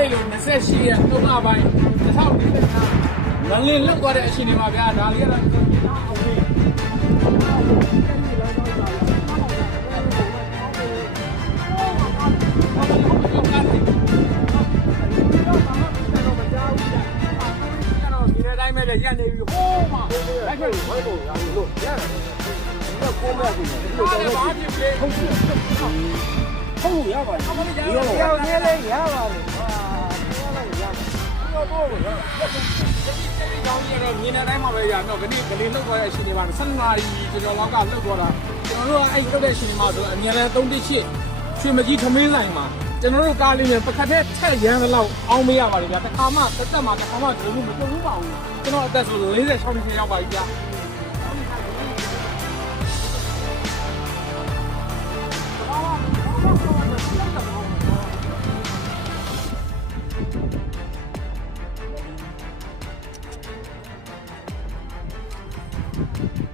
လေးလို28ရက်3လပိုင်း2025လင်းလွတ်သွားတဲ့အချိန်တွေမှာဗျာဒါလေးကတော့တိုင်းမဲ့လည်းရက်နေပြီဟိုးမှာလိုက်ခဲ့လို့ဘယ်လိုရလို့ရတယ်ဒီကကိုမဲ့ပြီဒီတော့ဘာဖြစ်လဲဟုတ်ပြီဟုတ်ရပါဘူးဒီတော့ရောက်နေလေရပါလေဟာတော့တော့ဒီကောင်းကြီးတော့မြင်တဲ့တိုင်းမှာပဲရတော့ခဏကလေးလောက်သွားတဲ့အချိန်တွေမှာ12နာရီကျော်လောက်ကလောက်သွားတာကျွန်တော်တို့ကအဲ့လောက်တဲ့အချိန်တွေမှာဆိုအများနဲ့3-8ရွှေမကြီးထမင်းဆိုင်မှာကျွန်တော်တို့ကားလေးနဲ့တစ်ခါတည်းထက်ရမ်းလောက်အောင်းမရပါလေဗျာတစ်ခါမှတစ်သက်မှတစ်ခါမှဒီလိုမကြုံဘူးပါဘူးကျွန်တော်အသက်ဆို46နှစ်ရောက်ပါပြီဗျာ